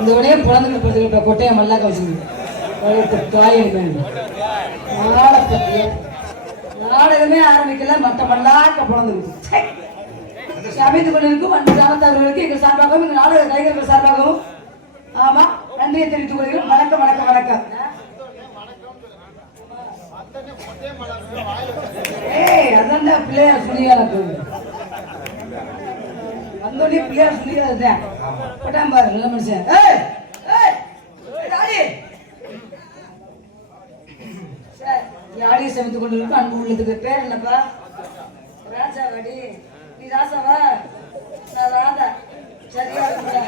இந்த உடைய குழந்தைங்க படுத்துக்கிட்ட கொட்டையை மல்லாக்க வச்சுக்கணும். நாடகமே ஆரம்பிக்கல, மற்ற மல்லாக்க பிறந்துருக்கு அமைத்துக் கொண்டிருக்கும் அன்பு கிராமத்தவர்களுக்கு எங்கள் சார்பாகவும் எங்கள் நாடக கைகர்கள் சார்பாகவும் ஆமா நன்றியை தெரிவித்துக் கொள்கிறோம். வணக்கம் வணக்கம் வணக்கம். அதான் பிள்ளையார் சுனியால வந்தோடனே பிள்ளையார் சுனியாதான் பட்டாம் பாரு நல்ல மனுஷன். ஆடியை சமைத்துக் கொண்டிருக்கும் அன்பு உள்ளதுக்கு பேர் என்னப்பா? ராஜாவாடி. நீ ராசாவா? நான் ராதா. சரியா இருக்குங்களா?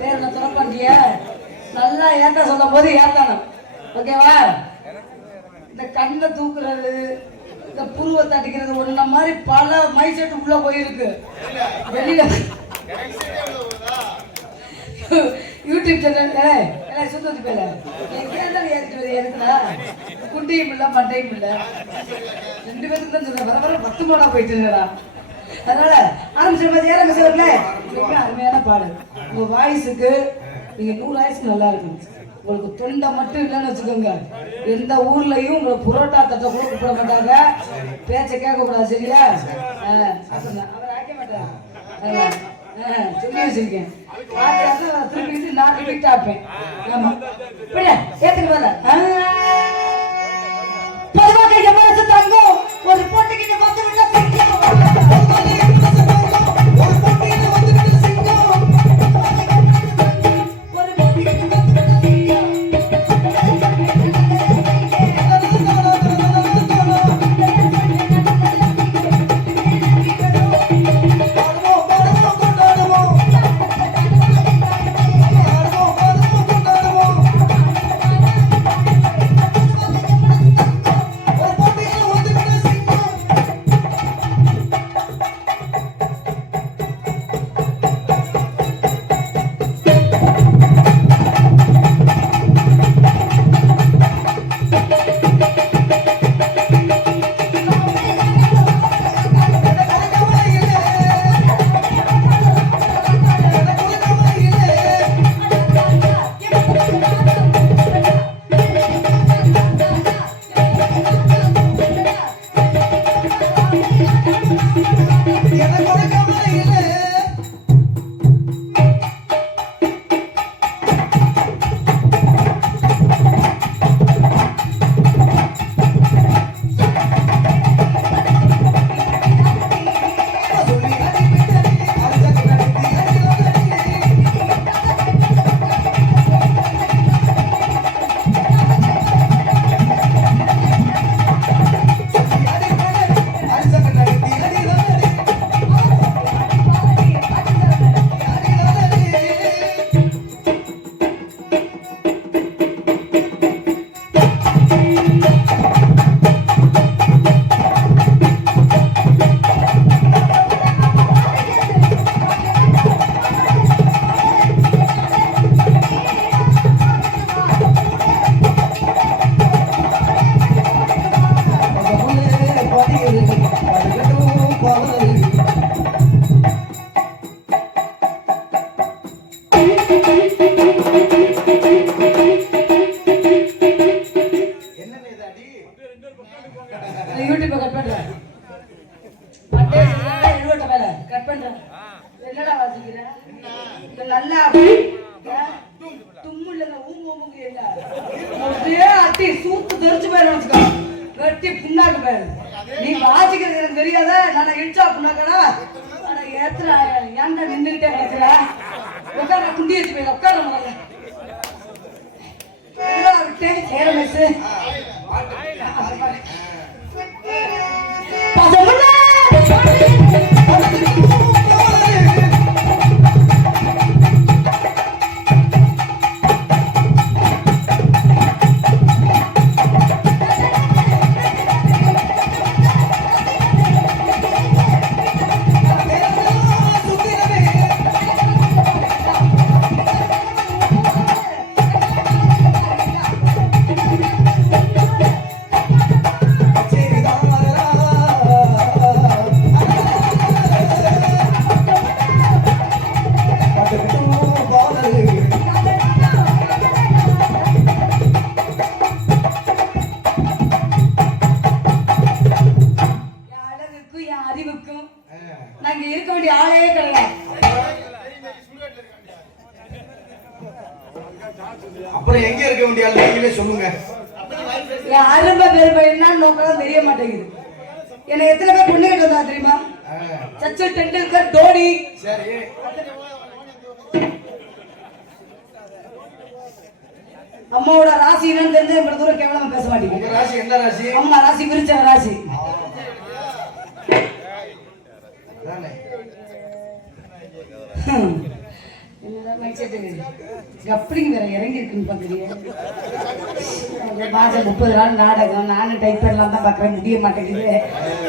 பேர் என்ன சொல்ல பண்றிய? நல்லா ஏத்த சொல்லும் போது ஏத்தணும், ஓகேவா? இந்த கண்ணை தூக்குறது, இந்த புருவை தட்டிக்கிறது ஒண்ணு மாதிரி பல மைசெட் உள்ள போயிருக்கு. வெளியில யூடியூப் சேனல் சுத்தத்து பேர ஏற்றிட்டு எதுக்குடா? குண்டியும் இல்லை மண்டையும் இல்லை, ரெண்டு பேருக்கு தான் சொல்றேன். வர வர 10 மாடா போயிட்டு இருக்கா. அதனால ஆரம்பிச்சிருப்பா. அருமையான பாடல். உங்க வாய்ஸுக்கு நீங்க 100 ஆயிரத்துக்கு நல்லா இருக்கும். உங்களுக்கு தொண்டை மட்டும் இல்லைன்னு வச்சுக்கோங்க, எந்த ஊர்லயும் உங்களை புரோட்டா தட்டை கூட கூப்பிட மாட்டாங்க, பேச்ச கேட்க கூடாது. சரியா? அவர் ஆக்க மாட்டார், சொல்லி வச்சிருக்கேன். திருப்பி நான் ரிப்பீட் ஆப்பேன். ஆமா ஏத்துக்கு வர பொதுவாக எவ்வளவு தங்கும் ஒரு போட்டிக்கு வந்து விட யூடியூப் கட் பண்றேன். கட் பண்றேன். என்னடா வாசிக்கிற? நல்லா தும்முல ஊம்பு இல்ல, அப்படியே அட்டி சூத்து தெரிச்சு போயிடும். வெட்டி புண்ணாக்கு போயிரு. நீ வாசிக்கிறது எனக்கு தெரியாத, நான் இடிச்சா புண்ணாக்கடா ஏத்துற. ஏன்டா நின்றுகிட்டே கிடக்குற? உட்கார குண்டி வச்சு போயிட. உட்கார முதல்ல விட்டு சேர மிஸ் பசங்க அடிக்க வேண்டிய ஆள் நீங்களே சொல்லுங்க. என் அருமை பெருமை என்னன்னு நோக்கலாம் தெரிய மாட்டேங்குது. என்ன எத்தனை பேர் பொண்ணு கேட்டு வந்தா தெரியுமா? சச்சின் டெண்டுல்கர், தோனி. சரி, அம்மாவோட ராசி என்னன்னு தெரிஞ்சு இவ்வளவு தூரம் கேவலமா பேச மாட்டீங்க. உங்க ராசி என்ன ராசி? அம்மா ராசி விருச்சக ராசி. கப்ளிங் வேற இறங்கி இருக்குன்னு பாக்குறீங்க. 30 நாள் நாடகம் நானும் டைப் பண்ணலாம் தான் பாக்குறேன், முடிய மாட்டேங்குது.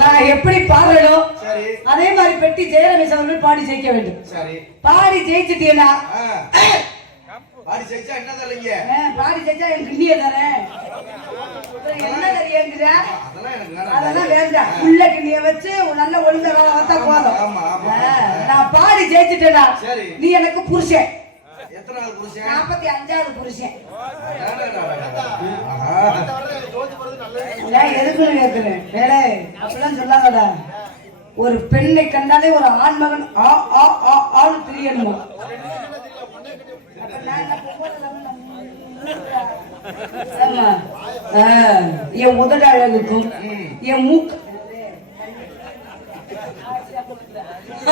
நான் எப்படி பாடணும் அதே மாதிரி பெட்டி ஜெயரமேஷ் அவர்கள் பாடி ஜெயிக்க வேண்டும். பாடி ஜெயிச்சுட்டீங்கன்னா பாடி ஜெயிச்சா என்ன தரீங்க? பாடி ஜெயிச்சா எனக்கு கிண்ணிய தரேன். என்ன தெரியுங்கிற அதெல்லாம் வேண்டாம். உள்ள கிண்ணிய வச்சு நல்ல ஒழுங்க வந்தா போதும். நான் பாடி ஜெயிச்சுட்டேனா நீ எனக்கு புருஷன். எத்தனாவது புருஷன்? 45வது புருஷன். எதுக்குன்னு கேட்கிறேன். வேலை அப்படிலாம் சொல்லாங்கடா. ஒரு பெண்ணை கண்டாலே ஒரு ஆண்மகன் ஆள் தெரியணுமா? என் உதட அழகுக்கும் என் மூக்கு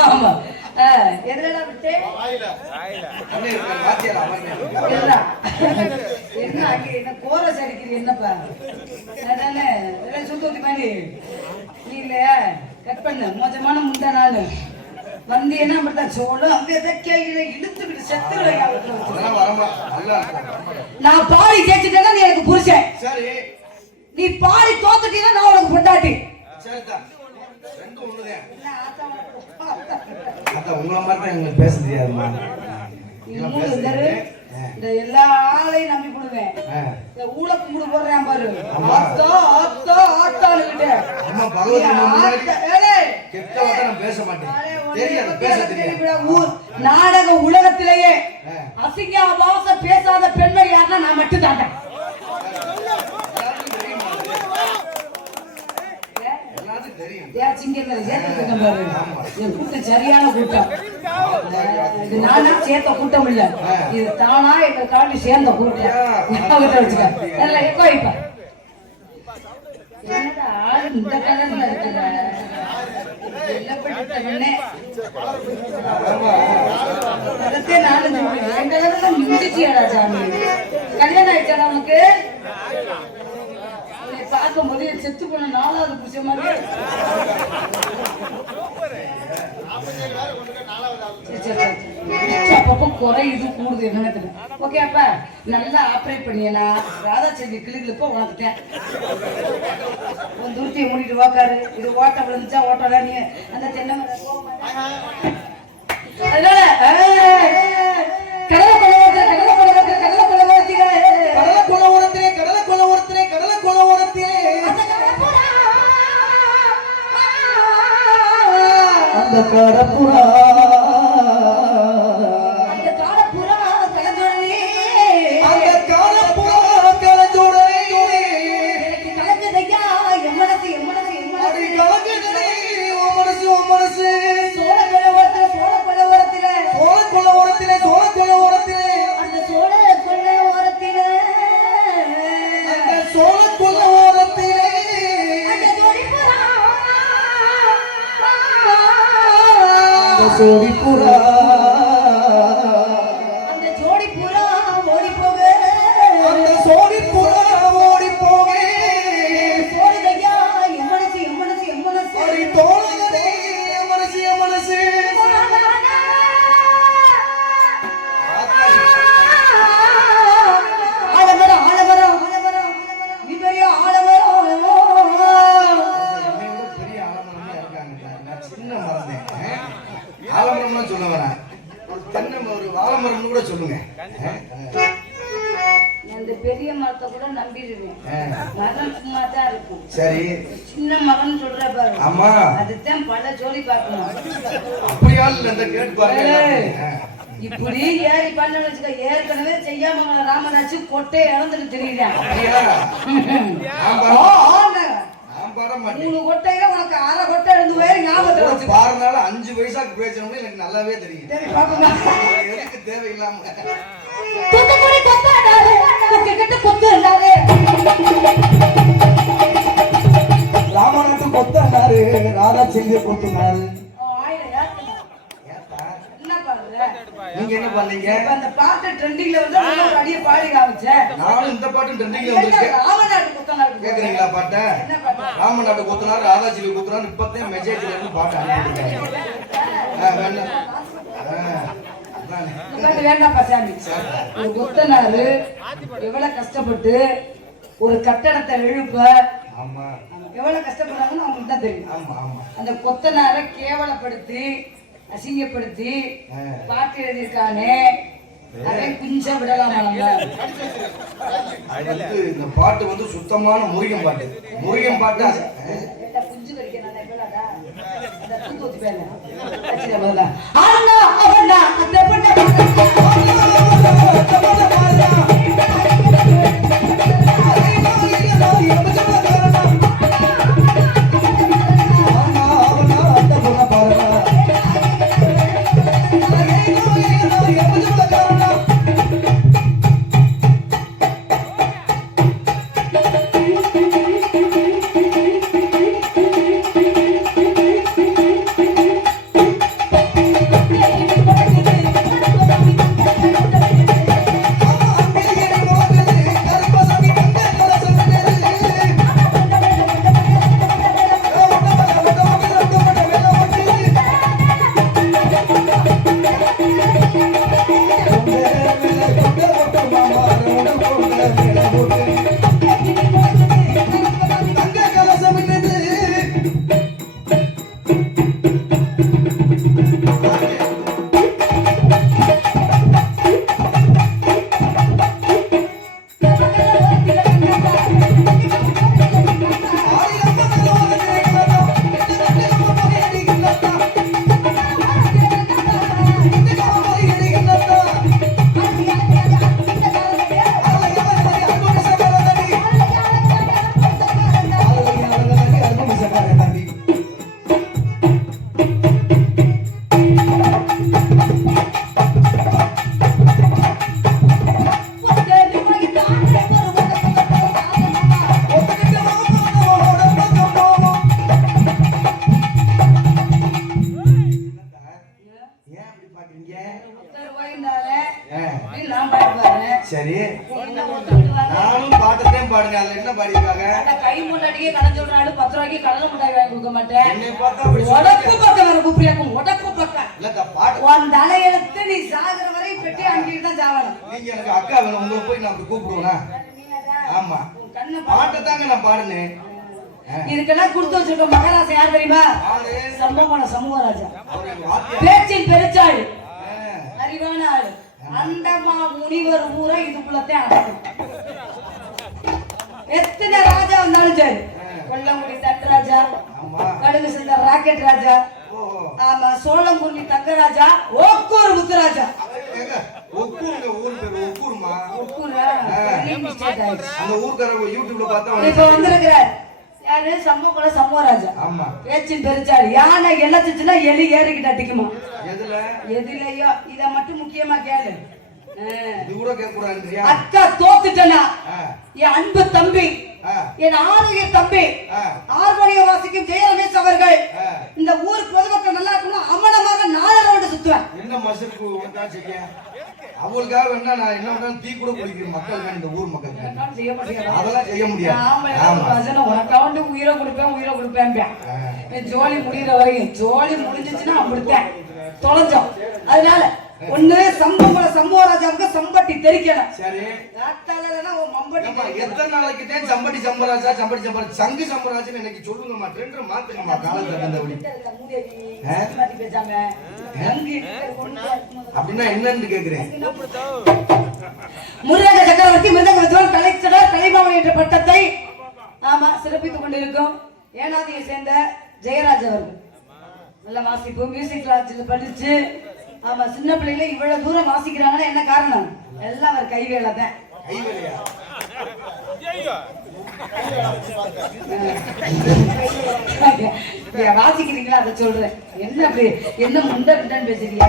ஆமா எதுலாம் விட்டு என்ன அங்க என்ன கோரஸ் அடிக்கிறீ? என்னப்பா அதானே சுத்தூத்தி மாதிரி நீ இல்லையா? கட் பண்ண மோசமான முண்டா நானு வந்து என்ன அப்படித்தான் சோளம் அங்க இழுத்துக்கிட்டு செத்து. நான் பாடி ஜெயிச்சுட்டேன்னா நீ எனக்கு புருஷன். நீ பாடி தோத்துட்டீங்கன்னா நான் உனக்கு பொண்டாட்டி. உங்களை மாதிரி எங்களுக்கு பேச தெரியாதுமா. இந்த எல்லா ஆளையும் நம்பி போடுவேன். இந்த ஊழ கும்பிடு போடுறேன் பாரு. ஆத்தா ஆத்தா ஆத்தாளுகிட்ட பேச மாட்டேன். நாடக உலகத்திலேயே அசிங்க அபாச பேசாத பெண்கள் யாருன்னா நான் மட்டும் தாண்டேன். சரியான கூட்டம். இது நானா சேர்த்த கூட்டம் இல்ல, இது தானா எங்க காண்டி சேர்ந்த கூட்டம். வச்சுக்க எப்ப இப்ப இந்த கலர்ல இருக்கிற கல்யாணம் ஆயிடுச்சா உனக்கு? பார்க்கும் போது செத்து போன 4வது புருஷ மாதிரி. அப்பப்போ குறை இது கூடுது என்னன்னு தெரியல. ஓகே அப்ப நல்லா ஆப்ரேட் பண்ணியனா ராதா செல்வி கிளுகிழப்ப உனக்குட்டேன். உன் தூரத்தையை மூடிட்டு வாக்காரு. இது ஓட்ட விழுந்துச்சா ஓட்டல நீ அந்த தென்னை அதனால கடலை கொள்ள கடலை கொள்ள கடலை கொள்ள கடலை கொள்ள ஓரத்திலே கடலை கொள்ள ஓரத்திலே கடலை கொள்ள ஓரத்திலே அந்த கடப்புறா அந்த காடப்புறா கலந்தோடனே அந்த காடப்புறா கலந்தோடனே எனக்கு கலங்குதையா என் மனசு என் மனசு என் மனசு கலங்குதே ஓ மனசு ஓ மனசு சோழ கொள்ள ஓரத்திலே சோழ கொள்ள ஓரத்திலே சோழ கொள்ள ஓரத்திலே சோழ கொள்ள ஓரத்திலே அந்த சோழ கொள்ள ஓரத்திலே அந்த சோழ கொள்ள ஓரத்திலே அந்த ஜோடிப்புறா ஜோடிப்புறா அந்த ஜோடிப்புறா ஓடி போக அந்த ஜோடிப்புறா ஓடி போக போடுதையா என் மனசு என் மனசு என் மனசு அடி தோணுதே என் மனசு என் மனசு ஆலமரம் ஆலமரம் ஆலமரம் நீ பெரிய ஆலமரம் பெரிய ஆலமரமா இருக்காங்க. நான் சின்ன மரம் ஆலமரம்னு சொல்ல வரேன். ஒரு தென்னை ஒரு ஆலமரம்னு கூட சொல்லுங்க. அந்த பெரிய மரத்தை கூட நம்பிடுவேன். மரம் சும்மா தான் இருக்கும். சரி சின்ன மகன் சொல்ற பாரு. ஆமா அதுதான் பல ஜோடி பார்க்கணும். அப்படியா இந்த கேட் பாருங்க. இப்படி ஏறி பண்ண வச்சுக்க. ஏற்கனவே செய்யாம ராமதாச்சு கொட்டையை இழந்துட்டு தெரியல. 3 கொட்டையில உனக்கு 1/2 கொட்டை இருந்து போய் ஞாபகத்துல வச்சு பாருனால 5 பைசாக்கு பிரயோஜனம்னு எனக்கு நல்லாவே தெரியும். சரி பாப்போம். எதுக்கு தேவையில்லாம தூத்துக்குடி கொத்தாடாரு கிட்ட கொத்துறாரு ராமநாட்டு கொத்தனாரு ராதா செல்வி கொத்துனாரு. நீங்க என்ன பண்ணீங்க? அந்த பாட்டு ட்ரெண்டிங்ல வந்து ஒரு அடிய பாடி காமிச்சேன். நானும் இந்த பாட்டு ட்ரெண்டிங்ல வந்திருக்கேன். ராமநாட்டு கொத்தனாரு கேக்குறீங்களா பாட்ட? ராமநாட்டு கொத்தனாரு ராதா செல்வி கொத்தனாரு இப்பதே மெசேஜ்ல இருந்து பாட்டு அனுப்பிட்டாங்க. வேண்டாம் பசாமி. ஒரு கொத்தனாரு எவ்வளவு கஷ்டப்பட்டு ஒரு கட்டடத்தை எழுப்ப எவ்வளவு கஷ்டப்படுறாங்கன்னு அவங்களுக்கு தான் தெரியும். அந்த கொத்தனாரை கேவலப்படுத்தி அசிங்கப்படுத்தி பாட்டு எழுதியிருக்கானே அதை குஞ்சம் விடலாமா? இந்த பாட்டு வந்து சுத்தமான முருகன் பாட்டு. முருகன் பாட்டு குஞ்சு கடிக்க நான் எவ்வளோடா அந்த தூக்கு ஊத்தி பேன அண்ணா அவண்ணா அந்த சரி நானும் பாட்டுதான் பாடுங்க. அதுல என்ன பாடிருக்காங்க? கை முன்னாடியே கடன் சொல்றாரு 10 ரூபாய்க்கு கடலை மிட்டாய் வாங்கி கொடுக்க மாட்டேன். என்னை பார்த்தா அப்படி உடப்பு பக்கம் வர கூப்பிடுறாங்க. உடப்பு பக்கம் இல்ல பாட்டு உன் தலையெழுத்து நீ சாகுற வரை பெட்டி அங்கிட்டு தான் சாவணும். நீங்க எனக்கு அக்கா வேணும். உங்களை போய் நான் அப்படி கூப்பிடுவேனா? ஆமா பாட்டை தாங்க நான் பாடுனேன். இதுக்கெல்லாம் கொடுத்து வச்சிருக்க மகாராஜா யார் தெரியுமா? சம்பவமான சமூகராஜா. பேச்சின் பெருச்சாள் அறிவான ஆளு. அந்தமா முனிவர் ஊரை இதுக்குள்ளத்தே அடக்கும். எத்தனை ராஜா வந்தாலும் சரி, கொல்லங்குடி தட்டராஜா, கடுகு சென்ற ராக்கெட் ராஜா, ஆமா சோழங்குருவி தங்கராஜா, ஓக்கூர் முத்துராஜா. ஒக்கூருங்க ஊர் பேரு ஒக்கூருமா? ஒக்கூரா? அந்த ஊர்க்காரங்க யூடியூப்ல பார்த்தா இப்ப வந்திருக்கிறார் யாரு? சம்பவக்குள்ள சமூகராஜா. ஆமா பேச்சின் பெருச்சாள். யானை எல்லச்சுன்னா எலி ஏறிக்கிட்டு அடிக்குமா? எதுல எதுலயோ. இத மட்டும் முக்கியமா கேளு. இது கூட கேட்க கூடாது. அக்கா தோத்துட்டனா என் அன்பு தம்பி, என் ஆரோக்கிய தம்பி, ஆர்வணிய வாசிக்கும் ஜெயரமேஷ் அவர்கள் இந்த ஊர் பொதுமக்கள் நல்லா இருக்கணும் அமனமாக 4 ரவுண்டு சுத்துவேன். என்ன மசருக்கு வந்தா செய்ய அவங்களுக்காக வேணா நான் என்ன பண்ணாலும் டீ கூட குடிக்கிறேன். மக்கள் இந்த ஊர் மக்கள் அதெல்லாம் செய்ய முடியாது. உனக்காண்டு உயிரை கொடுப்பேன். ஜோலி முடிகிற வரையும் ஜோலி முடிஞ்சிச்சுன்னா அப்படித்தான் தொலைஞ்சோம். அதனால ஒண்ணு சம்பவராஜாவுக்கு சம்பட்டி தெரிக்கணும். சரி மம்பட்டி எத்தனை நாளைக்கு சம்பட்டி சம்பராஜா சம்பட்டி சம்பராஜ் சங்கு சம்பராஜன் எனக்கு சொல்லுங்கம்மா. ட்ரெண்டர் மாத்துங்கம்மா. அப்படின்னா என்னன்னு கேக்குறேன். முருக சக்கரவர்த்தி மிருதங்க வித்வான் கலைச்சடர் கலைமாமணி என்ற பட்டத்தை ஆமா சிறப்பித்துக் கொண்டிருக்கும் ஏனாதியை சேர்ந்த ஜெயராஜ் அவர்கள். நல்ல வாசிப்பு மியூசிக் கிளாஸ்ல படிச்சு ஆமா சின்ன பிள்ளைல இவ்வளவு தூரம் வாசிக்கிறாங்கன்னா என்ன காரணம்? எல்லாம் அவர் கைவேலை தான். வாசிக்கிறீங்களா? அதை சொல்றேன். என்ன அப்படி என்ன முண்டன்னு பேசுறீங்க?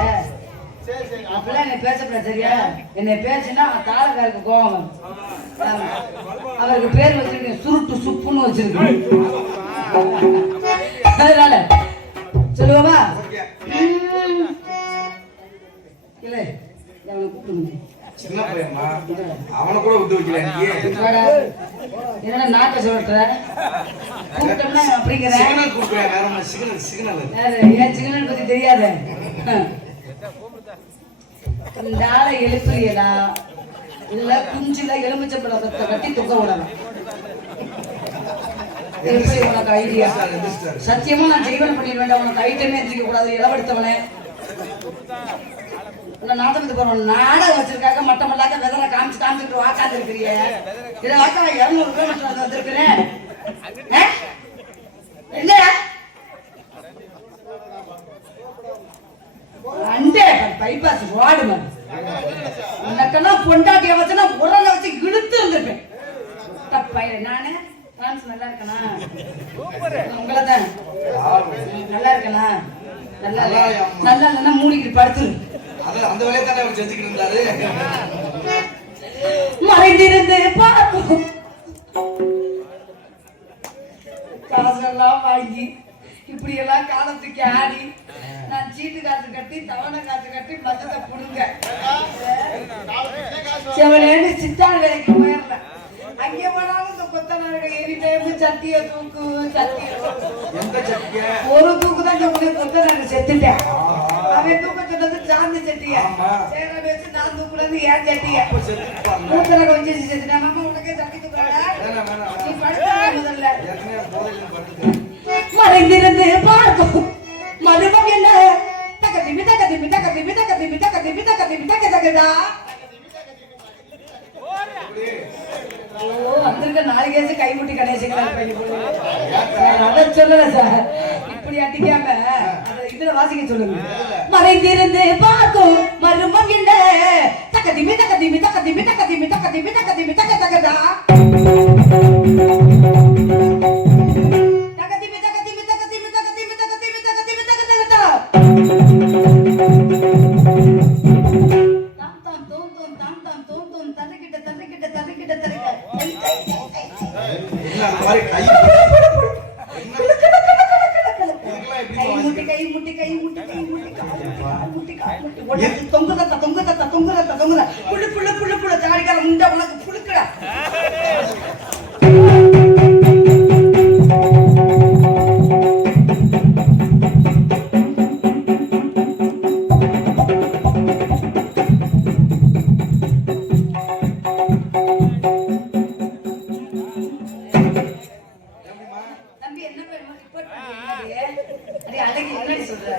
அப்பெல்லாம் என்னை பேசக்கூடாது சரியா? என்னை பேசுனா தாளக்காருக்கு கோவம் வரும். ஆமா. அவருக்கு பேர் வச்சிருக்கேன் சுருட்டு சுப்புன்னு வச்சிருக்கேன். அதனால சொல்லுவோமா? இல்ல அவனை கூப்பிடுங்க. சின்ன பையன்மா அவனை கூட விட்டு வைக்கல. என்னடா நாட்டை சொல்ற கூப்பிட்டோம்னா அப்படிங்கிற சிக்னல் கூப்பிடுறேன். வேற ஒண்ணு சிக்னல் சிக்னல் ஏன் சிக்னல் பத்தி தெரியாத இந்த ஆளை எழுப்புறியலா இல்ல குஞ்சுல எலுமிச்சம்பழத்தை கட்டி தொக்க விடலாம். எப்படி உனக்கு ஐடியா? சத்தியமா நான் ஜீவனம் பண்ணிட வேண்டாம். உனக்கு ஐட்டமே எந்திரிக்க கூடாது. இளவெடுத்தவனே நாட்டத்துக்கு போறோம். நாடகம் வச்சிருக்காங்க மட்டமல்லாக்க வெதரை காமிச்சுட்டு வாக்காந்து இருக்கிறிய. இதை வாக்கா 200 கிலோமீட்டர் வந்திருக்கிறேன். இல்லையா அண்டே பைபாஸ் வாடு மாதிரி உனக்கெல்லாம் பொண்டாட்டிய வச்சுனா உரல வச்சு இழுத்து இருந்திருப்பேன். தப்பாயில நானே டான்ஸ் நல்லா இருக்கனா? உங்களதான் நல்லா இருக்கனா? நல்லா நல்லா இல்லைன்னா மூடிக்கிட்டு படுத்து அந்த வேலையை தானே அவர் செஞ்சுக்கிட்டு இருந்தாரு. மறைந்திருந்து பார்க்கும் காசெல்லாம் வாங்கி இப்படி எல்லாம் காலத்துக்கு ஆடி நான் சீட்டு காசு கட்டி தவணை காசு கட்டி மச்சத்தை புடுங்க செவனேன்னு சித்தாள் வேலைக்கு போயிடல. அங்கே போனாலும் இந்த கொத்தனார்கள் எனி டைம் சட்டியை தூக்கு சட்டியை ஒரு தூக்கு தான் கொத்தனார்கள் செத்துட்டேன். அவன் தூக்க சொன்னது சாந்தி சட்டிய சேர வச்சு நான் தூக்குறது ஏன் சட்டிய மூத்தரக வச்சு செத்துட்டேன். மாமா உனக்கே சட்டி தூக்குறா நீ படுத்த முதல்ல மறைந்திருந்து பார்க்கும் மருமம் என்ன தக்கதி மிதக்கதி மிதக்கதி மிதக்கதி மிதக்கதி மிதக்கதி மிதக்க தக்கதா. ஓ வந்திருக்க நாளைக்கேச்சு கைமுட்டி கணேசங்களா அதை சொல்லல சார். இப்படி அடிக்காம இதுல வாசிக்க சொல்லுங்க. மறைந்திருந்து பார்க்கும் மருமம் என்ன தக்கதி மிதக்கதி மிதக்கதி மிதக்கதி மிதக்கதி மிதக்கதி மிதக்க தக்கதா.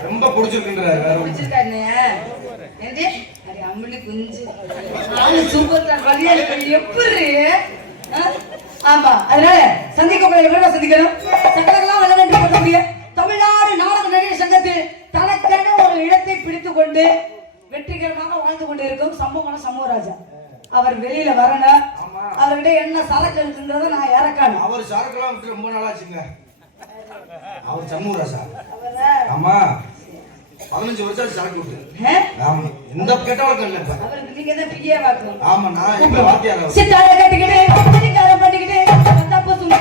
ரொம்ப பிடிச்சிருக்குன்றாரு. வேற பிடிச்சிருக்கானே ஏண்டி அடி அம்பளி குஞ்சு நானு சூப்பர் தான் வலியல எப்படி ஆமா. அதனால சந்திக்கக்கூடிய சந்திக்கணும். சகலங்களாம் வளர வேண்டும் சொல்லக்கூடிய தமிழ்நாடு நாடக நடிகர் சங்கத்தில் தனக்கென ஒரு இடத்தை பிடித்துக் கொண்டு வெற்றிகரமாக வாழ்ந்து கொண்டு இருக்கும் சம்பவம் சமூகராஜா. அவர் வெளியில வரணும். அவர்கிட்ட என்ன சரக்கு இருக்குன்றத நான் இறக்கணும். அவர் சரக்குலாம் ரொம்ப நாளாச்சுங்க. அவர் சமூகராஜா. ஆமா 15 வருஷம் சரக்கு விட்டு. ஆமா எந்த கேட்டாலும் இல்ல. அவருக்கு நீங்க தான் பிஏ வாக்கணும். ஆமா நான் இப்ப வாத்தியார். சித்தாரை கட்டிக்கிட்டு சித்தாரை பண்ணிக்கிட்டு தப்பு சும்மா